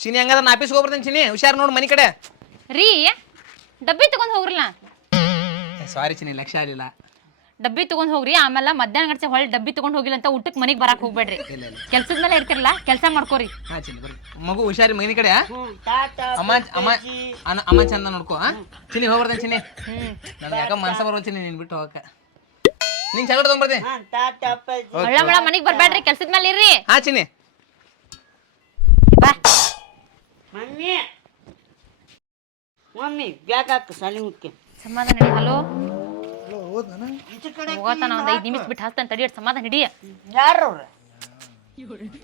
ಚಿನಿ ಹಂಗದ ನಾ ಆಫೀಸ್ಗೆ ಹೋಗ್ಬರ್ತೇನೆ ಚಿನಿ ಹುಷಾರ್ ನೋಡು ಮನಿ ಕಡೆ. ರೀ ಡಬ್ಬಿ ತಗೊಂಡ್ ಹೋಗ್ರಲ್ಲ? ಸಾರಿ ಚಿನಿ ಲಕ್ಷ ಆಗಲಿಲ್ಲ. ಡಬ್ಬಿ ತಗೊಂಡ್ ಹೋಗ್ರಿ ಆಮೇಲೆ ಮಧ್ಯಾಹ್ನ ಗಡ್ಸೆ ಹೊಳ್ಳಿ ಡಬ್ಬಿ ತಗೊಂಡ್ ಹೋಗಿಲ್ಲ ಅಂತ ಊಟಕ್ಕೆ ಮನೆಗೆ ಬರಕ್ ಹೋಗ್ಬೇಡ್ರಿ. ಕೆಲ್ಸದ ಮೇಲೆ ಇರ್ತಿರಲ್ಲ ಕೆಲಸ ಮಾಡ್ಕೋರಿ. ಹಾ ಚಿನಿ ಬರ್ರಿ. ಮಗು ಹುಷಾರಿ ಮನಿ ಕಡೆ ಆ? ಅಮ್ಮ ಅಮ್ಮ ಅನ್ನ- ಅಮ್ಮ ಚಂದ ನೋಡ್ಕೋ ಆ? ಚಿನಿ ಹೋಗ್ಬರ್ತೇನೆ ಚಿನಿ ನನ್ಗೆ ಯಾಕ ಮನಸ ಬರೋ ಚಿನಿ ನೀನ್ ಬಿಟ್ಟು ಹೋಗಕ್ಕೆ. ನಿನ್ ಚಗಡ ತಗೊಂಡ್ಬರ್ತೀನಿ ಹಾ ಟಾಟಾ ಅಪ್ಪಾಜಿ ಮಳ ಮನೆಗೆ ಬರ್ಬೇಡ್ರಿ ಕೆಲ್ಸದ ಮೇಲೆ ಇರ್ರಿ. ಹಾ ಚಿನಿ ಬಾ. ಮಮ್ಮಿ. ಮಮ್ಮಿ ಬ್ಯಾಗ್ ಹಾಕು ಸಾಲಿ ಮುಖ್ಯ. ಸಮಾಧಾನ ಹಿಡಿ ಹಲೋ? ಹೋದ್ನ ಈಚೆ ಕಡೆ ಹೋಗತ್ತಾನ ಒಂದ್ ಐದ್ ನಿಮಿಷ ಬಿಟ್ಟು ಹಾಸ್ತಾನೆ ತಡಿ ಅಷ್ಟ್ ಸಮಾಧಾನ ಹಿಡಿ ಯಾರು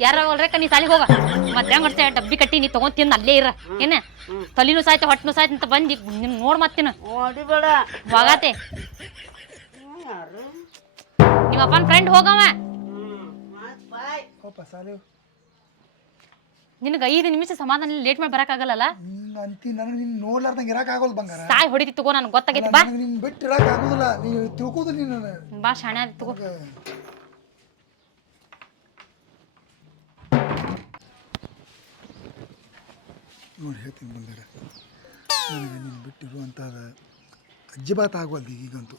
ಯಾರ ಒಳ್ರಕ್ಕ ನೀ ಸಾಲಿಗೆ ಹೋಗ. ಗಡ್ಸೆ ಡಬ್ಬಿ ಕಟ್ಟಿ ನೀ ತಗೊಂಡ್ ತಿಂದ ಅಲ್ಲೇ ಇರ. ಏನ? ತಲಿನೂ ಸಾಯ್ತು ಹೊಟ್ಟನು ಸಾಯ್ತು ಅಂತ ಬಂದಿ ನಿನ್ ನೋಡ್ ಮತ್ತಿನ? ಹೊಡಿಬೇಡ ಹೋಗಾತೆ. ಯಾರು? ನಿಮ್ಮ ಅಪ್ಪನ ಫ್ರೆಂಡ್ ಹೋಗವ ಮತ್ತ್ ಬಾಯ್. ಸಾಲಿ ನಿನಗೆ ಐದು ನಿಮಿಷ ಸಮಾಧಾನ ಲೇಟ್ ಮಾಡಿ ಬರಕ್ಕಾಗಲ್ಲ ನಿನ್ನ ಅಂತಿ ನನಗೆ ನಿನ್ನ ನೋಡ್ಲಾರ್ದಂಗೆ ಇರಕ್ ಆಗೋಲ್ ಬಂಗಾರ. ಸಾಯ್ ಹೊಡಿತಿ ತಗೋ ನನಗೆ ಗೊತ್ತಾಗೈತಿ ಬಾ. ನನಗೆ ನಿನ್ ಬಿಟ್ಟು ಇರಕ್ ಆಗೋದಿಲ್ಲ ನೀ ತಿಳ್ಕೋದು ನೀನು. ಬಾ ಶಾಣೆ ಆದಿ ತಗೋ. ನೋಡಿ ಹೇಳ್ತೀನಿ ಬಂಗಾರ. ನನಗೆ ನೀನು ಬಿಟ್ಟಿರುವಂಥದ ಅಜ್ಜಿಬಾತ್ ಆಗೋಲ್ದು ಈಗಂತೂ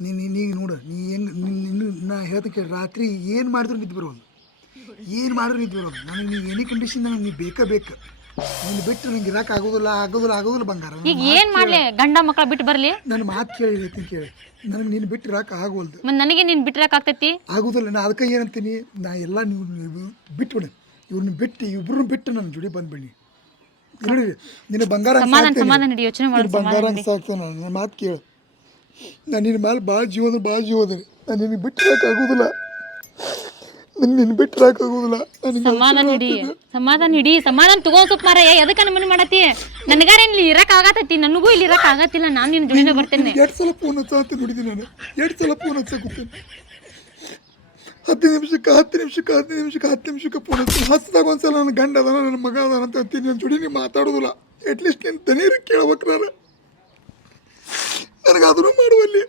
ನೀನು ನೀನು ನೋಡು ನೀ ಹೆಂಗೆ ನಿನ್ನ ನಾ ಹೇಳ್ತೀನಿ ಕೇಳಿ ರಾತ್ರಿ ಏನು ಮಾಡಿದ್ರು ನಿದ್ದೆ ಬರೋದು ಏನು ಮಾಡಿದ್ರು ಬರೋದು ನನಗೆ ನೀವು ಎನಿ ಕಂಡೀಷನ್ ನನಗೆ ನೀವು ಬೇಕೇ ಬೇಕು? ನೀನು ಬಿಟ್ಟು ನಂಗೆ ಇರಕ್ಕೆ ಆಗೋದಿಲ್ಲ ಆಗೋದಿಲ್ಲ ಆಗೋದಿಲ್ಲ ಬಂಗಾರ. ಈಗ ಏನ್ ಮಾಡ್ಲಿ? ಗಂಡ ಮಕ್ಕಳ ಬಿಟ್ಟು ಬರ್ಲಿ? ನನ್ನ ಮಾತು ಕೇಳಿ ಹೇಳ್ತೀನಿ ಕೇಳಿ. ನನಗೆ ನೀನು ಬಿಟ್ಟು ಇರಕ್ಕೆ ಆಗೋಲ್ದು. ಮತ್ ನನಗೆ ನೀನ್ ಬಿಟ್ಟಿರಕ್ ಆಗ್ತೈತಿ? ಆಗೋದಿಲ್ಲ ನಾ ಅದಕ್ಕೆ ಏನಂತೀನಿ? ನಾ ಎಲ್ಲ ನೀವು ನೀವು ಬಿಟ್ಬಿಡು. ಇವ್ರನ್ನ ಬಿಟ್ಟು ಇಬ್ರನ್ನ ಬಿಟ್ಟು ನನ್ನ ಜೋಡಿ ಬಂದ್ಬಿಡಿ. ನೋಡಿ ನಿನ್ನ ಬಂಗಾರ ಹಂಗ್ ಸಮಾಧಾನ ಸಾಕ್ತೇನೆ. ಸಮಾಧಾನ ಹಿಡಿ ಯೋಚನೆ ನಿನ್ನ ಮಾಡು ಬಂಗಾರ ಸಾಕ್ತೇನೆ ಸಾಕ್ತಾನೆ ನನ್ನ ಮಾತು ಕೇಳು. ನಾನು ನಿನ್ನ ಮೇಲೆ ಭಾಳ ಜೀವನ ಭಾಳ ಜೀವದನಿ ನಾನು ನಿನಗೆ ಬಿಟ್ಟಿರೋಕ್ಕಾಗೋದಿಲ್ಲ ನಂಗೆ ನಿನ್ನ ಆಗೋದಿಲ್ಲ ನನಗೆ ಸಮಾಧಾನ ಹಿಡಿ. ಸಮಾಧಾನ ಹಿಡಿ. ಸಮಾಧಾನ ತಗೋ ಸ್ವಲ್ಪ ಮಾರ ಎದಕ್ಕ ನಮ್ಮನ್ನ ಮಾಡತಿ ನನಗಾರ ಇಲ್ಲಿ ಇರಕ್ ಆಗತೈತಿ ನನಗೂ ಇಲ್ಲಿ ಇರಕ್ ಆಗತ್ತಿಲ್ಲ. ನಾನು ನಿನ್ನ ಜೋಡಿನ ಬರ್ತೇನೆ. ಎರಡು ಸಲ ಫೋನ್ ಹಚ್ಚ ನೋಡಿದ್ದೀನಿ ನಾನು. ಎರಡು ಸಲ ಫೋನ್ ಹಚ್ಚಕುತ್ತೇನೆ ಹತ್ತು ನಿಮಿಷಕ್ಕೆ ಹತ್ತು ನಿಮಿಷಕ್ಕೆ ಹತ್ತು ನಿಮಿಷಕ್ಕೆ ಹತ್ತು ನಿಮಿಷಕ್ಕೆ ಫೋನ್ ಹಚ್ಚಿ. ಹಚ್ಚಿದಾಗ ಒಂದ್ಸಲ ನನ್ನ ಗಂಡ ಅದಾನ ನನ್ನ ಮಗ ಅದಾನ ಅಂತ ಅಂತೀನಿ ನನ್ನ ಜೋಡಿ ನೀವು ಮಾತಾಡೋದಿಲ್ಲ. ಅಟ್ಲೀಸ್ಟ್ ಲೀಸ್ಟ್ ತನೀರು ಕೇಳ್ಬೇಕು ನಾನು. ನನಗೆ ಅದನ್ನು ಮಾಡುವಲ್ಲಿ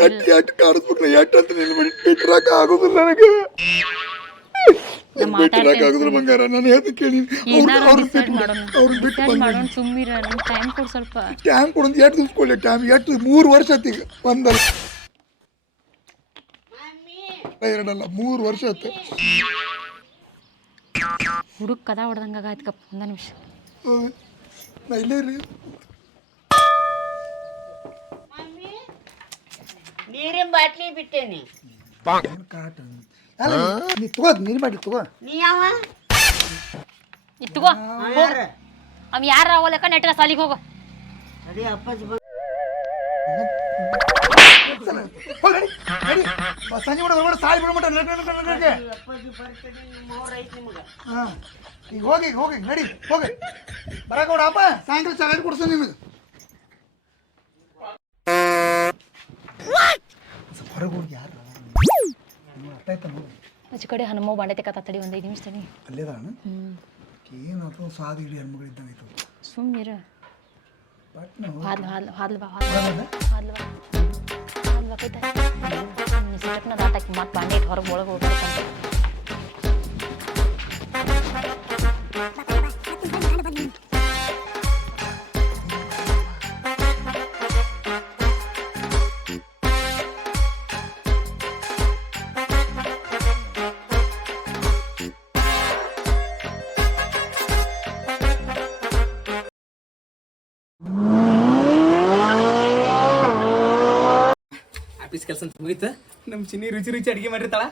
ಎಟ್ಟು ಎಟ್ಟು ಕಾಡಿಸ್ಬೇಕು ನಾ ಎಟ್ಟು ಅಂತ ನಿನ್ನ ಮಾಡಿ ಬಿಟ್ಟಿರಾಕ ಆಗೋದಿಲ್ಲ ನನಗೆ ಬಿಟ್ಟಿರಾಕ ಆಗೋದಿಲ್ಲ ಬಂಗಾರ ನಾನು ಹೇಳ್ತೀನಿ ಕೇಳಿ ಏನಾರ ಅವ್ರು ಡಿಸೈಡ್ ಬಿಟ್ಟು ಮಾಡೋಣ ಅವ್ರನ್ನ ಬಿಟ್ಟು ಡಿಸೈಡ್ ಬಂದ್ಬಿಡಿ ಮಾಡೋಣ ಸುಮ್ಮಿರ ನನ್ ಟೈಮ್ ಕೊಡ್ ಸ್ವಲ್ಪ ಟ್ಯಾಂಕ್ ಕೊಡೊಂದು ಎಷ್ಟು ದಿವ್ಸ ಕೊಡಲಿ ಟ್ಯಾಂಕ್ ಎಷ್ಟು ಮೂರು ವರ್ಷ ಆಯ್ತು ಈಗ ಒಂದಲ್ಲ ಎರಡಲ್ಲ ಮೂರು ವರ್ಷ ಆಯ್ತು ಹುಡುಕ್ ಕದ ಹೊಡ್ದಂಗ ಆಯ್ತು ಕಪ್ ಒಂದ ನಿಮಿಷ ಹೌದು. ನಾ ಇಲ್ಲೇ ರೀ ನೀರಿನ ಬಾಟ್ಲಿ ಬಿಟ್ಟೇನಿ. ಕಾಟ ಅಲ್ಲ ನೀ ತಗೋ ನೀರು ತಗೋ. ನೀ ಯಾವ ಇತ್ಗೋ ಯಾರ? ಅವ್ ಯಾರ ಅವಲಕ್ಕ ನೆಟ್ರ ಸಾಲಿಗೆ ಹೋಗ. ಅದೇ ಅಪ್ಪಾಜಿ ಬಂದ. ಸಂಜೆ ಸಾಲಿ. ಅಪ್ಪಾಜಿ ನಿಮ್ಮ ಅವ್ರ ಐತಿ ನಿಮಗೆ. ಹಾ. ಈಗ ಹೋಗಿ ಹೋಗಿ ನಡಿ ಹೋಗಿ. ಬರಕೋಡ ಅಪ್ಪ. ಸಾಯಂಕಾಲ ಚೆನ್ನಾಗಿ ಕೊಡ್ಸು ನಿನಗೆ ಹೊರಗೆ ಹೋಗಿ ಯಾರು ಆಯ್ತಾ ನೋಡಿ ಆಚೆ ಕಡೆ ಹನುಮ ಬಾಂಡೆ ಕತ್ತ ತಡಿ ಒಂದೈದು ಐದು ನಿಮಿಷ ತಡಿ ಅಲ್ಲೇದಾಣ ಹ್ಮ್ ಏನಾಯ್ತು ಸಾದ ಇಡೀ ಹೆಣ್ಮಗಳು ಇದ್ದಂಗಾಯ್ತು ಸುಮ್ಮಿರ ಪಟ್ನ ಹೋಗಿ ಹಾದ್ಲು ಹಾದ್ಲು ಹಾದ್ಲು ಬಾ ಕೈತ ದಾಟಾಕಿ ಮತ್ತೆ ಬಾಂಡೆ ಇಟ್ಟು ಹೊರಗೆ ಒಳಗೆ ಹೋಗ್ಬೇಕಂತ ಕೆಲಸ ಅಂತ ಮುಗೀತು ನಮ್ಮ ಚಿನ್ನಿ ರುಚಿ ರುಚಿ ಅಡುಗೆ ಮಾಡಿರ್ತಾಳ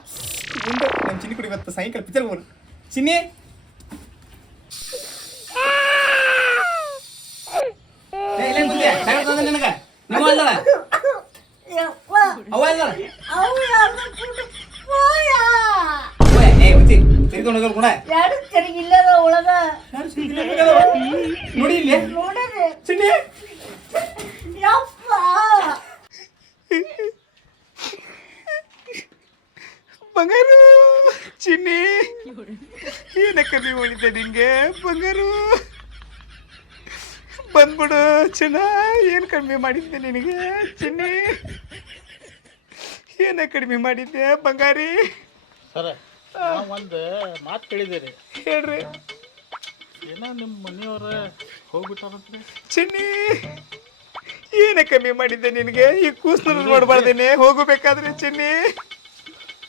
ಮುಂದೆ ನಮ್ಮ ಚಿನ್ನಿ ಕುಡಿ ಇವತ್ತು ಸಾಯಂಕಾಲ ಪಿಕ್ಚರ್ ಹೋಗೋಣ ಚಿನ್ನಿ ಏ, ಇಲ್ಲೇ ಕುಂತೆ. ಸಾಯಂಕಾಲ ತಂದೆ ನಿನಗ. ನೀವು ಅಲ್ದಳ? ಅವ್ವ ಅಲ್ದಳ? ಅವ್ವ, ಏ, ಉಚ್ಚಿ, ತಿರ್ಕೊಂಡು ಹೋಗಲ್ಲ ಕೂಡ. ಯಾರು ತೆರಿಗಿಲ್ಲದ ಒಳಗ ಯಾರು ಸಿಕ್ಕಿಲ್ಲ ನಿನಗವ? ನೋಡಿ ಇಲ್ಲಿ ನೋಡ್ರಿ ಚಿನ್ನಿ ಯಪ್ಪ ಬಂಗಾರು ಚಿನ್ನಿ. ಏನ ಕಮ್ಮಿ ಉಳಿದೆ ನಿಂಗೆ ಬಂಗಾರು. ಬಂದ್ಬಿಡು ಚಿನ್ನ. ಏನು ಕಡಿಮೆ ಮಾಡಿದ್ದೆ ನಿನಗೆ ಚಿನ್ನಿ? ಏನ ಕಡಿಮೆ ಮಾಡಿದ್ದೆ ಬಂಗಾರಿ? ಸರ ಒಂದು ಮಾತು ಕೇಳಿದ್ದೀರಿ. ಹೇಳ್ರಿ. ಏನೋ ನಿಮ್ಮ ಮನೆಯವ್ರ ಹೋಗ್ಬಿಟ್ಟಾರಂತ್ರಿ? ಚಿನ್ನಿ ಏನ ಕಮ್ಮಿ ಮಾಡಿದ್ದೆ ನಿನಗೆ? ಈ ಕೂಸ್ನ ನೋಡ್ಬಾರ್ದೇನೆ. ಹೋಗಬೇಕಾದ್ರೆ ಚಿನ್ನಿ.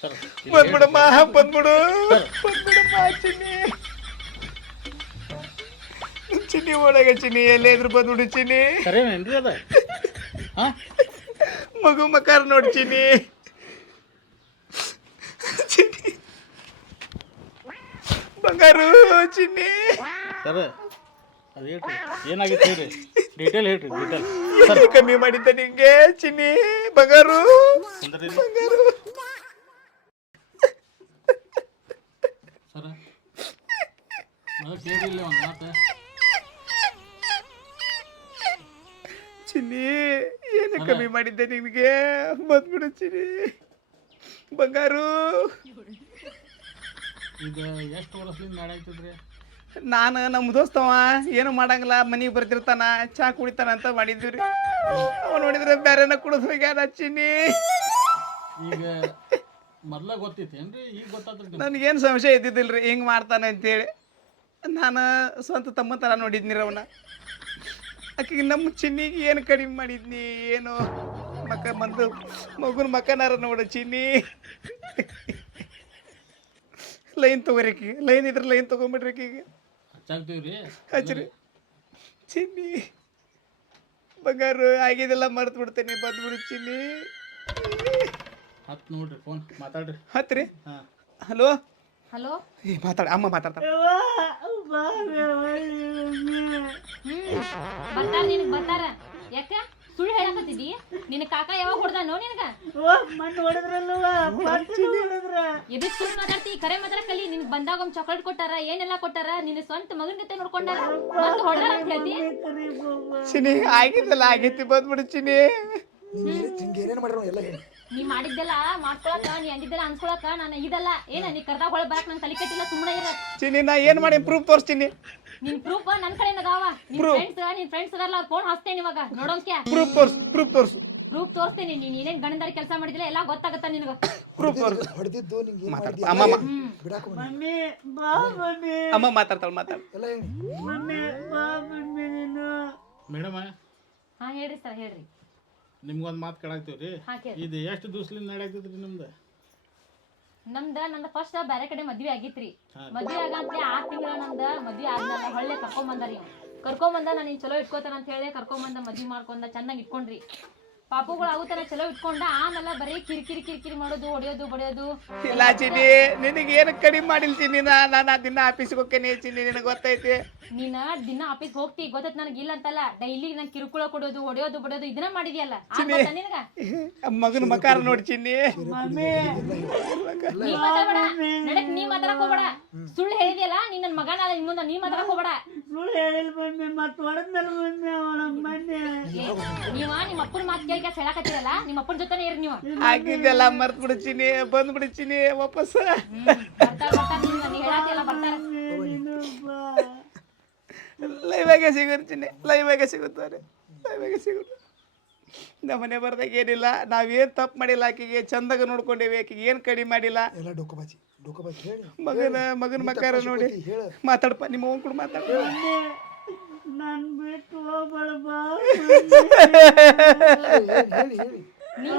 ಬಂದ್ಬಿಡಮ್ಮ ಬಂದ್ಬಿಡು ಬಂದ್ಬಿಡಮ್ಮ ಚಿನ್ನಿ. ಚಿನ್ನಿ ಒಳಗೆ ಚಿನ್ನಿ ಎಲ್ಲೇ ಇದ್ರು ಬಂದ್ಬಿಡು ಚಿನ್ನಿ. ಸರಿನೇನ್ರಿ ಅದ ಮಗು ಮಕಾರ ನೋಡಿ ಚಿನ್ನಿ. ಚಿನ್ನಿ. ಬಂಗಾರು ಚಿನ್ನಿ. ಸರ್ ಅದು ಹೇಳ್ರಿ. ಏನಾಗಿತ್ತು ಹೇಳ್ರಿ ಡೀಟೇಲ್ ಹೇಳ್ರಿ ಡೀಟೇಲ್ ಕಮ್ಮಿ ಮಾಡಿದ್ದೆ ನಿಂಗೆ ಚಿನ್ನಿ. ಬಂಗಾರು. ಬಂಗಾರು ಸರ ನನಗೆ ಕೇಳಿಲ್ಲ ಒಂದು ಮಾತು. ಚಿನ್ನಿ ಏನು ಕಮ್ಮಿ ಮಾಡಿದ್ದೆ ನಿನಗೆ ಬಂದ್ಬಿಡು ಚಿನ್ನಿ. ಬಂಗಾರು. ಈಗ ಎಷ್ಟು ವರ್ಷದಿಂದ ಮಾಡಾಯ್ತದ್ರಿ ನಾನು ನಮ್ಮ ದೋಸ್ತವ ಏನು ಮಾಡಂಗಿಲ್ಲ ಮನೆಗೆ ಬರ್ತಿರ್ತಾನ ಚಾ ಕುಡಿತಾನ ಅಂತ ಮಾಡಿದ್ವಿ ರೀ ಅವ ನೋಡಿದ್ರೆ ಬೇರೆನ ಕುಡಿದು ಹೋಗ್ಯಾನ ಚಿನ್ನಿ. ಈಗ ಮೊದ್ಲ ಗೊತ್ತಿತ್ತೇನ್ರಿ? ಈಗ ಗೊತ್ತಾದ್ರಿ ನನಗೇನು ಸಂಶಯ ಇದ್ದಿದ್ದಿಲ್ರಿ ಹಿಂಗೆ ಮಾಡ್ತಾನೆ ಅಂತೇಳಿ. ನಾನು ಸ್ವಂತ ತಮ್ಮ ಥರ ನೋಡಿದ್ನಿ ರವನ ಅವನ. ಆಕೆಗೆ ನಮ್ಮ ಚಿನ್ನಿಗೆ ಏನು ಕಡಿಮೆ ಮಾಡಿದ್ನಿ ಏನು ಮಕ್ಕ ಬಂದು ಮಗುನ ಮಕ್ಕನಾರ ನೋಡು ಚಿನ್ನಿ. ಲೈನ್ ತೊಗೋರಿಕಿ ಲೈನ್ ಇದ್ರೆ ಲೈನ್ ತೊಗೊಂಬಿಡ್ರಿ ರೀ ಹಚ್ಚ್ರಿ. ಚಿನ್ನಿ ಬಂಗಾರು ಆಗಿದೆಲ್ಲ ಮರ್ತು ಬಿಡ್ತೇನೆ ಬಂದ್ಬಿಡು ಚಿನ್ನಿ. ಹತ್ತು ನೋಡ್ರಿ ಫೋನ್ ಮಾತಾಡ್ರಿ. ಹತ್ತು ಹಾಂ. ಹಲೋ? ಹಲೋ? ಏ ಮಾತಾಡ ಅಮ್ಮ ಮಾತಾಡ್ತಾರ ಬರ್ತಾರ ನಿನಗ್ ಬರ್ತಾರ. ಯಾಕ? ಸುಳ್ಳು ಹೇಳಕತ್ತಿದಿ ನಿನ್ನ ಕಾಕ ಯಾವಾಗ ಹೊಡ್ದಾನೋ ನಿನಗ? ಎದಕ್ ಸುಳ್ಳು ಮಾತಾಡ್ತಿ? ಕರೆ ಮಾತ್ರ ಕಲಿ ನಿನ್ ಬಂದಾಗ ಒಂದ್ ಚಾಕ್ಲೇಟ್ ಕೊಟ್ಟಾರ ಏನೆಲ್ಲ ಕೊಟ್ಟಾರ ನಿನ್ನ ಸ್ವಂತ ಮಗನ ಜೊತೆ ನೋಡ್ಕೊಂಡಾರ. ಮತ್ತ ಹೊಡ್ದಾರ ಅಂತ ಹೇಳ್ತಿ? ಸಿನಿ ಆಗಿದ್ದಲ್ಲ ಆಗೈತಿ ಬಂದ್ಬಿಡು ಚಿನ್ನಿ. ಹಿಂಗೆ ಏನೇನು ಮಾಡಿರೋ ಎಲ್ಲ ಹೇಳಿ. ನೀ ಮಾಡಿದ್ದೆಲ್ಲ ಮಾಡ್ಕೊಳಕ ನೀ ಅಂದಿದ್ದೆಲ್ಲ ಅನ್ಸ್ಕೊಳಕ ನಾನು ಇದಲ್ಲ ಏನ ನೀ ಕರ್ದಾಗ ಹೊಳ ಬರಕ್ ನಂಗೆ ತಲೆ ಕೆಟ್ಟಿಲ್ಲ ಸುಮ್ಮನೆ ಇರ. ಚಿನ್ನಿ ನಾ ಏನು ಮಾಡಿ ಪ್ರೂಫ್ ತೋರಿಸ್ತೀನಿ? ನಿನ್ ಪ್ರೂಫ್ ನನ್ ಕಡೆ ಅದಾವ ನಿನ್ ಫ್ರೆಂಡ್ಸ್ ನಿನ್ ಫ್ರೆಂಡ್ಸ್ ಅದಾರಲ್ಲ ಅವ್ರ ಫೋನ್ ಹಚ್ತೇನೆ ಇವಾಗ ಪ್ರೂಫ್ ತೋರ್ಸು ಪ್ರೂಫ್ ತೋರ್ಸು. ಪ್ರೂಫ್ ತೋರಿಸ್ತೀನಿ ನೀನ್ ಏನೇನ್ ಗಣದಾರಿ ಕೆಲಸ ಮಾಡಿದಿಲ್ಲ ಎಲ್ಲ ಗೊತ್ತಾಗತ್ತ ನಿನಗ? ಪ್ರೂಫ್ ತೋರ್ಸು. ಹೊಡೆದಿದ್ದು ನಿಂಗೆ ಏನು ಮಾಡಿದ್ಯಾ? ಅಮ್ಮ ಅಮ್ಮ ಬಿಡಾಕ ಮಮ್ಮಿ ಬಾ ಮಮ್ಮಿ. ಅಮ್ಮ ಮಾತಾಡ್ತಾಳ ಮಾತಾಡ. ಎಲ್ಲ ಹೇಳಿ. ಮಮ್ಮಿ ಬಾ ಮಮ್ಮಿ ನೀನು. ಮೇಡಮ. ಹಾ ಹೇಳ್ರಿ ಸರ್ ಹೇಳ್ರಿ. ನಿಮ್ಗೊಂದು ಮಾತು ಕೇಳಾಕ್ತೀವಿ ರೀ ಹಾ ಕೇಳಿ ಇದು ಎಷ್ಟು ದಿವ್ಸಲಿಂದ ನಡೆಯಾಕ್ತೈತ್ರಿ ನಿಮ್ದು? ನಮ್ದ ನಂದ ಫಸ್ಟ್ ಬ್ಯಾರೆ ಕಡೆ ಮದ್ವಿ ಆಗಿತ್ರಿ. ಮದ್ವಿ ಆಗಂತ್ಲೆ ಆರ್ ತಿಂಗಳ ನಂದ ಮದ್ವಿ ಆದ್ಮೇಲೆ ಹೊಳ್ಳೆ ಕರ್ಕೊಂಡ್ ಬಂದಾರಿ ಅವ ಕರ್ಕೊಂಡ್ ಬಂದ ನಾನು ಚಲೋ ಇಟ್ಕೋತಾನ ಅಂತ ಹೇಳಿ ಕರ್ಕೊಂಡ್ ಬಂದ ಮದ್ವಿ ಮಾಡ್ಕೊಂಡ ಚೆನ್ನಾಗಿ ಇಟ್ಕೊಂಡ್ರಿ. ಪಾಪುಗಳು ಆಗುತ್ತಾನ ಚಲೋ ಇಟ್ಕೊಂಡ ಆಮೇಲೆ ಬರೀ ಕಿರಿಕಿರಿ ಕಿರಿಕಿರಿ ಮಾಡೋದು ಹೊಡೆಯೋದು ಬಡಿಯೋದು. ಇಲ್ಲ ಚಿನ್ನಿ ನಿನಗೆ ಏನು ಕಡಿಮೆ ಮಾಡಿಲ್ಲ ಚಿನ್ನಿ ನಾನು ದಿನ ಆಫೀಸ್ಗೆ ಹೋಗ್ತೇನೆ ಚಿನ್ನಿ ನಿನಗೆ ಗೊತ್ತೈತಿ? ನೀನ ದಿನ ಆಫೀಸ್ ಹೋಗ್ತಿ ಗೊತ್ತೈತೆ ನನಗೆ ಇಲ್ಲ ಅಂತಲ್ಲ ಡೈಲಿ ನಂಗೆ ಕಿರುಕುಳ ಕೊಡೋದು ಹೊಡೆಯೋದು ಬಡಿಯೋದು ಇದನ್ನ ಮಾಡಿದ್ಯಲ್ಲ ನಿನಗ? ಮಗನ ಮಕಾರ ನೋಡಿ ಚಿನ್ನಿ. ನೀ ಮಾತಾಡ ನಡಕ್ ನೀ ಮಾತಾಡಕ್ ಹೋಗ್ಬೇಡ. ಸುಳ್ಳು ಹೇಳಿದ್ಯಲ್ಲ ನೀನ್ ನನ್ ಮಗನ ಮುಂದ ನೀ ಮಾತಾಡಕ್ ಹೋಗ್ಬೇಡ. ಸುಳ್ಳು ಹೇಳಿಲ್ಲ ಮಮ್ಮಿ ಮತ್ತೆ ಹೊಡೆದ್ಮೇಲೆ ಮಮ್ಮಿ ಅವಳ ನೀವ ನಿಮ್ಮ ಅಪ್ಪನ ಮಾತು ಕೇಳಿ ಕೇಳಿ ಹೇಳಕತ್ತೀರಲ್ಲ ನಿಮ್ಮ ಅಪ್ಪನ ಜೊತೆನೇ ಇರಿ ನೀವು. ಆಗಿದ್ದೆಲ್ಲ ಮರ್ತು ಬಿಡ್ತೀನಿ ಬಂದ್ ಬಿಡ್ತೀನಿ ವಾಪಸ್. ಬರ್ತಾರ ಬರ್ತಾರ ನೀವ್ ಹೇಳತ್ತಿಲ್ಲ ಬರ್ತಾರ. ಲೈವಾಗೆ ಲೈವಾಗೆ ಸಿಗುತ್ತಾರೆ ಲೈವಾಗೆ ಸಿಗುತ್ತೆ ನಮ್ಮ ಮನೆ ಬರ್ದಾಗ ಏನಿಲ್ಲ ನಾವೇನು ತಪ್ಪು ಮಾಡಿಲ್ಲ ಆಕೆಗೆ ಚಂದಾಗ ನೋಡ್ಕೊಂಡೇವಿ ಆಕೆಗೆ ಏನು ಕಡಿಮೆ ಮಾಡಿಲ್ಲ. ಎಲ್ಲ ಡೋಕ ಹೇಳಿ. ಮಗನ ಮಗನ ಮಕ್ಕಾರ ನೋಡಿ ಮಾತಾಡಪ್ಪ ನಿಮ್ಮ ಅವ್ನ ಕೂಡ ಮಾತಾಡ ನನ್ ಬಿಟ್ಟು ಹೋಗ್ಬೇಡ ಬಾ. ಹೇಳಿ ಹೇಳಿ ನೀವ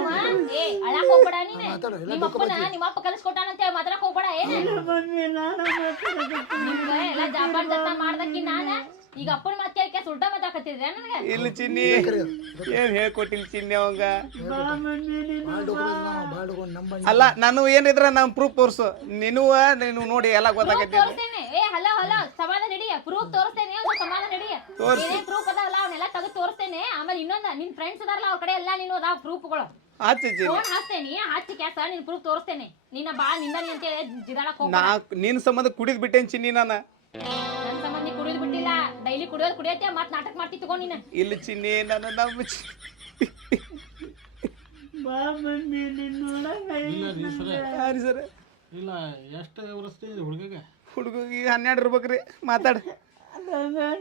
ಏ ಅಳಕ್ ಹೋಗ್ಬೇಡ ನೀನೆ. ಮಾತಾಡು, ಎಲ್ಲ ನಿಮ್ಮ ಅಪ್ಪನ ನಿಮ್ಮ ಅಪ್ಪ ಕಲಿಸ್ಕೊಟ್ಟಾನಂತ ಹೇಳಿ ಮಾತಾಡಕ್ ಹೋಗ್ಬೇಡ ಏನ? ಮಮ್ಮಿ ನಾನು ಮಾತಾಡಕತ್ತೀನಿ ನಿಮ್ಗ ಎಲ್ಲ ಜಾಬಾರ್ ಜತ್ತ ಮಾಡ್ದಕ್ಕಿ ನಾನ? ಈಗ ಅಪ್ಪನ ಮಾತು ಕೇಳಿ ಸುಲ್ಟಾ ಉಲ್ಟಾ ಮಾತಾಡಕತ್ತಿದ್ರೆ ನನಗೆ? ಇಲ್ಲ ಚಿನ್ನಿ. ಏನ್ ಹೇಳ್ಕೊಟ್ಟಿಲ್ಲ ಚಿನ್ನಿ ಅವಂಗ? ಅಲ್ಲ ನಾನು ಏನಿದ್ರ ನಾನು ಪ್ರೂಫ್ ತೋರ್ಸು. ನೀನು ನೀನು ನೋಡಿ ಎಲ್ಲ ಗೊತ್ತಾಗತ್ತೆ ಗೊತ್ತಾಗೈತಿ ತೋರಿಸ್ತೇನೆ. ಏ ಹಲ ಹಲ ಸಮಾಧಾನ ನಡಿಯ ಪ್ರೂಫ್ ತೋರಿಸ್ತೇನೆ ಒಂದು ಸಮಾಧಾನ ನಡಿಯ ಏನೇನ್ ಪ್ರೂಫ್ ಅದಾವಲ್ಲ ಅವನ್ನೆಲ್ಲ ತೆಗೆದು ತೋರಿಸ್ತೇನೆ. ಆಮೇಲೆ ಇನ್ನೊಂದ ನಿನ್ ಫ್ರೆಂಡ್ಸ್ ಅದಾರಲ್ಲ ಅವ್ರ ಕಡೆ ಎಲ್ಲ ನೀನು ಅದಾವ ಪ್ರೂಫ್ಗಳು ನಿನ್ನ ಸಂಬಂಧ ಕುಡಿದ್ ಬಿಟ್ಟೇನ್ ಚಿನ್ನಿ ನಾನು. ನೀ ಕುಡಿಯೋದು ಡೈಲಿ ಕುಡಿಯೋದು ಕುಡಿಯತ್ತೆ ಮತ್ ನಾಟಕ ಮಾಡ್ತಿ ತಗೊಂಡ್ ನೀನು. ಇಲ್ಲ ಚಿನ್ನಿ ನಾನು ನಮ್ಮ ಬಾ ಮಮ್ಮಿ ನೀನು ನೋಡಂಗ ಇಲ್ಲ ಸರ. ಇಲ್ಲ ಎಷ್ಟು ವರ್ಷದಿಂದ ಹುಡುಗಗೆ? ಹುಡುಗಿಗೆ ಹನ್ನೆರಡು ಇರ್ಬೇಕ್ರಿ ಮಾತಾಡ.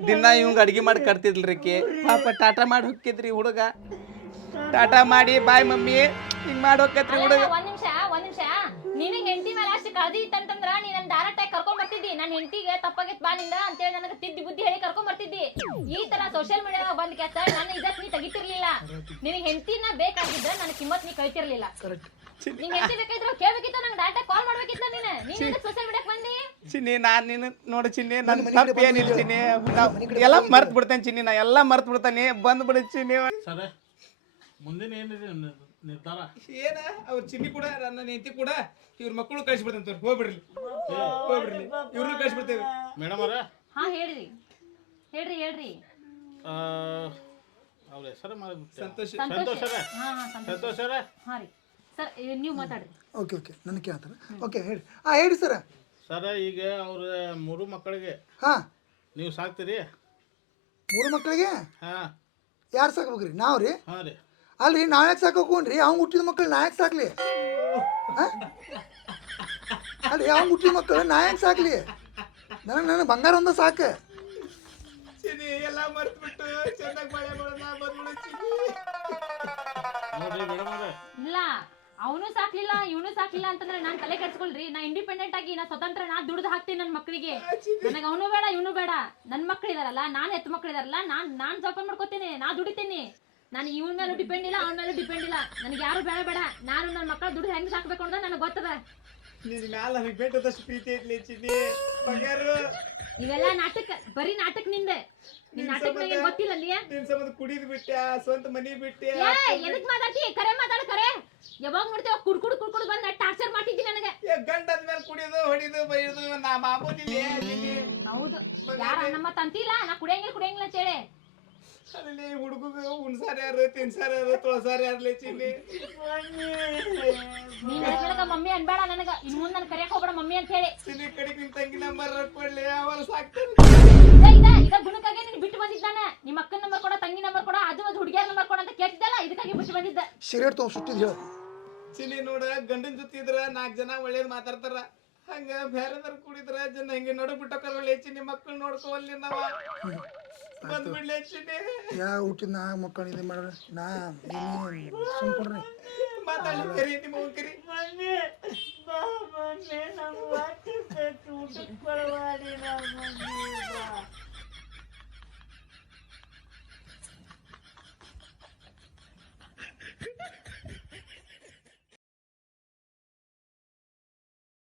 ದಿನ ಇವಂಗ ಅಡ್ಗೆ ಮಾಡಿ ಕಟ್ತಿದ್ಲ್ರಿ ಆಕಿ ಪಾಪ ಟಾಟಾ ಮಾಡಿ ಹೊಕ್ಕಿದ್ರಿ ಹುಡುಗ. ಟಾಟಾ ಮಾಡಿ ಬಾಯ್ ಮಮ್ಮಿ ಹಿಂಗ್ ಮಾಡಿ ಹೊಕ್ಕತ್ರಿ ಹುಡುಗ. ಒಂದ್ ನಿಮಿಷ ಒಂದ್ ನಿಮಿಷ. ನಿನಗೆ ಹೆಂಡತಿ ಮೇಲೆ ಅಷ್ಟು ಕಾಳಜಿ ಇತ್ತಂತಂದ್ರ ನೀನ್ ಆಗಿ ಕರ್ಕೊಂಡ್ ಬರ್ತಿದ್ದಿ. ನನ್ನ ಹೆಂಡತಿಗೆ ತಪ್ಪಾಗಿತ್ತು ಬಾ ನಿಂದ ಅಂತೇಳಿ ನನಗೆ ತಿದ್ದಿ ಬುದ್ಧಿ ಈ ತರ ಸೋಶಿಯಲ್ ಮೀಡಿಯಾದಾಗ ಬಂದ್ ಕೆಲಸ ನನ್ನ ಇದಕ್ ನೀ ತೆಗಿತಿರ್ಲಿಲ್ಲ. ನಿನಗೆ ಹೆಂಡತಿನ ಬೇಕಾಗಿದ್ರೆ ನನ್ನ ಕಿಮ್ಮತ್ ನೀ ಕಳ್ತಿರ್ಲಿಲ್ಲ. ನಿಂಗೆ ಹೆಂಡತಿ ಬೇಕಾಗಿದ್ರೆ ಕೇಳ್ಬೇಕಿತ್ತು ನಂಗೆ ಡೈರೆಕ್ಟ್ ಕಾಲ್ ಮಾಡ್ಬೇಕಿತ್ತ ನೀನು? ನೀನು ಸೋಶಿಯಲ್ ಮೀಡಿಯಾಕ್ ಬಂದಿ? ಚಿನ್ನಿ ನಾನು ನೀನು ನೋಡು ಚಿನ್ನಿ ನನ್ನ ತಪ್ಪು ಏನಿಲ್ಲ ಚಿನ್ನಿ. ಎಲ್ಲ ಮರ್ತ್ ಬಿಡ್ತೇನೆ ಚಿನ್ನಿ ನಾ ಎಲ್ಲ ಮರ್ತ್ ಬಿಡ್ತಾನೆ. ಬಂದ್ ಬಿಡು ಚಿನ್ನಿ. ಸರ್ ಮುಂದಿನ ಏನಿದೆ? ನಿ- ನಿರ್ಧಾರ? ಏನ? ಅವ್ರ ಚಿನ್ನಿ ಕೂಡ ನನ್ನ ಹೆಂಡತಿ ಕೂಡ ಇವ್ರ ಮಕ್ಕಳು ಕಳ್ಸಿಬಿಡ್ತಂತ ಹೋಗ್ಬಿಡ್ರಿ. ಹೋಗ್ಬಿಡ್ರಿ. ಇವ್ರನ್ನೂ ಕಳ್ಸಿಬಿಡ್ತೇವೆ ಮೇಡಮ್ ಅವ್ರ. ಹಾ ಹೇಳ್ರಿ. ಹೇಳ್ರಿ ಹೇಳ್ರಿ. ಅವ್ರ ಹೆಸರು ಸಂತೋಷ ಸಂತೋಷ ಸಂತೋಷ ರೀ. ಹಾ ಹಾ ಸಂತೋಷ. ಸಂತೋಷ ಸರ ಹಾ ರೀ. ಸರ್ ನೀವು ಮಾತಾಡ್ರಿ. Okay okay. ನನಗೆ ಕೇಳ್ತಾರೆ. ಓಕೆ ಹೇಳಿ ಹಾಂ ಹೇಳಿ ಸರ. ಸರ ಈಗ ಅವ್ರ ಮೂರು ಮಕ್ಕಳಿಗೆ ಹಾಂ. ನೀವು ಸಾಕ್ತೀರಿ? ಮೂರು ಮಕ್ಕಳಿಗೆ? ಹಾಂ. ಯಾರು ಸಾಕ್ಬೇಕ್ರಿ? ನಾವು ರೀ? ಹಾಂ ರೀ. ಅಲ್ರಿ ನಾವ್ ಯಾಕೆ ಸಾಕೋಕೊಂಡ್ರಿ? ಅವ್ನು ಹುಟ್ಟಿದ ಮಕ್ಕಳು ನಾ ಯಾಕೆ ಸಾಕ್ಲಿ? ಆ? ಅಲ್ರಿ ಅವ್ನು ಹುಟ್ಟಿದ ಮಕ್ಕಳು ನಾ ಯಾಕೆ ಸಾಕ್ಲಿ? ನನಗೆ ನನಗೆ ಬಂಗಾರ ಒಂದ ಸಾಕು. ಚಿನ್ನಿ ಎಲ್ಲ ಮರ್ತ್ ಬಿಟ್ಟು ಚೆನ್ನಾಗಿ ಮಳೆ ಮಾಡೋಣ ಬಂದ್ಬಿಡು ಚಿನಿ ನೋಡ್ರಿ ಮೇಡಮ್ ಅವ್ರೆ ಇಲ್ಲ ಅವನು ಸಾಕ್ಲಿಲ್ಲ ಇವನು ಸಾಕ್ಲಿಲ್ಲ ಅಂತಂದ್ರೆ ನಾನ್ ತಲೆ ಕೆಡ್ಸ್ಕೊಳ್ರಿ. ನಾ ಇಂಡಿಪೆಂಡೆಂಟ್ ಆಗಿ ನಾ ಸ್ವತಂತ್ರ ನಾ ದುಡ್ದು ಹಾಕ್ತೀನಿ ನನ್ನ ಮಕ್ಕಳಿಗೆ ನನಗೆ ಅವನು ಬೇಡ ಇವನು ಬೇಡ. ನನ್ನ ಮಕ್ಕಳಿದಾರಲ್ಲ ನಾನ್ ಎತ್ತು ಮಕ್ಕಳಿದಾರಲ್ಲ ನಾನ್ ನಾನ್ ಜೋಪಾನ ಮಾಡ್ಕೋತೀನಿ ನಾ ದುಡಿತೀನಿ. ನಾನು ಇವನ್ ಮೇಲೂ ಡಿಪೆಂಡ್ ಇಲ್ಲ ಅವನ ಮೇಲೂ ಡಿಪೆಂಡ್ ಇಲ್ಲ. ನನಗೆ ಯಾರು ಬೇಡ ಬೇಡ. ನಾನು ನನ್ನ ಮಕ್ಕಳ ದುಡ್ಡು ಹೆಂಗ್ ಸಾಕ್ಬೇಕು ಅಂತ ನನಗೆ ಗೊತ್ತದ. ನಿನ್ ಮ್ಯಾಲ ನನಗೆ ಬೇಟದಷ್ಟು ಪ್ರೀತಿ ಐತ್ಲಿ ಚಿನ್ನಿ. ಬಂಗಾರು. ಇವೆಲ್ಲ ನಾಟಕ ಬರೀ ನಾಟಕ ನಿಂದೆ. ನಿನ್ ನಾಟಕ ನನಗೆ ಗೊತ್ತಿಲ್ಲ ಅಲ್ಲಿ ನಿನ್ ಸಂಬಂಧ ಕುಡಿದ್ ಬಿಟ್ಟೆ ಸ್ವಂತ ಮನಿ ಬಿಟ್ಟ್ಯಾ ಏ ಎದಕ್ ಮಾತಾಡ್ತಿ? ಕರೆ ಮಾತಾಡ ಕರೆ. ಯಾವಾಗ ನೋಡ್ತೇವ ಕುಡ್ ಕುಡ್ ಕುಡ್ ಕುಡ್ ಬಂದ ಟಾರ್ಚರ್ ಮಾಡ್ತಿದ್ದಿ ನನಗೆ. ಏ, ಗಂಡ ಅಂದ್ಮೇಲೆ ಕುಡಿಯೋದು ಹೊಡಿದು ಬೈಯೋದು ನಾ ಮಾಮೂಲಿ ಹೌದು. ಯಾರ ನಮ್ಮ ತಂತಿಲ್ಲ ನಾ ಕುಡಿಯಂಗಿಲ್ಲ ಕುಡಿಯಂಗಿಲ್ಲ ಅಂತ ಹೇಳಿ. ಅಲ್ಲಿ ಹುಡುಗ ಉಣ್ಸಾರ ಯಾರು ತಿನ್ಸಾರ ಯಾರು ತೊಳಸಾರ ಯಾರ್ಲಿ ಚಿನ್ನಿ. ಮಮ್ಮಿ ಅನ್ಬೇಡ ನನಗ. ಇನ್ ಮುಂದ್ ನನ್ ಕರೆಯಕ್ ಹೋಗ್ಬೇಡ ಮಮ್ಮಿ ಅಂತ ಹೇಳಿ. ಸಿನಿ ಕಡೆಗೆ ನಿನ್ ತಂಗಿ ನಂಬರ್ ಕೊಡ್ಲಿ ಅವರು ಸಾಕ್ತಾನೆ ಇದ ಇದ ಗುಣಕ್ಕಾಗೆ ನೀನ್ ಬಿಟ್ಟು ಬಂದಿದ್ದಾನೆ. ನಿಮ್ಮ ಅಕ್ಕನ ನಂಬರ್ ಕೊಡ ತಂಗಿ ನಂಬರ್ ಕೊಡ ಅದು ಹುಡುಗಿಯರ್ ನಂಬರ್ ಕೊಡ ಅಂತ ಕೇಳ್ತಿದ್ದಲ್ಲ ಇದಕ್ಕಾಗಿ ಬಿಟ್ಟು ಬಂದಿದ್ದ. ಸಿಗರೇಟ್ ತೋ ಸುಟ್ಟಿದ್ ಹೇಳು. ಚಿನ್ನಿ ನೋಡ ಗಂಡನ ಜೊತೆ ಇದ್ರ ನಾಲ್ಕು ಜನ ಒಳ್ಳೇದ್ ಮಾತಾಡ್ತಾರ. ಹಂಗ ಬೇರೆದವ್ರ ಕುಡಿದ್ರ ಜನ ಹಿಂಗೆ ನಡು ಬಿಟ್ಟಕ್ಕಲ್ಲ ಒಳ್ಳೆ ನಿಮ್ಮ ಮಕ್ಕಳು ನೋಡ್ಕೋವಲ್ಲಿ ನಾವ. ಬಂದ್ಬಿಡ್ಲಿ ಹೆಚ್ಚಿನಿ ಯಾವ ಹುಟ್ಟಿದ ನಾ ಮಕ್ಕಳು ಇದು ಮಾಡ್ರಿ ನಾ ಏನು ಸುಮ್ಕೊಡ್ರಿ ಮಾತಾಡ್ಲಿ ಕರಿ ನಿಮ್ಮ ಅವ್ನ್ ಕರಿ ಮೊನ್ನೆ ಬಾ ಮೊನ್ನೆ ನಮ್ಮ ವಾಚಿಸ್ಬೇಕು ಊಟಕ್ಕೆ ಬರವಾಡಿ ಮೊನ್ನೆ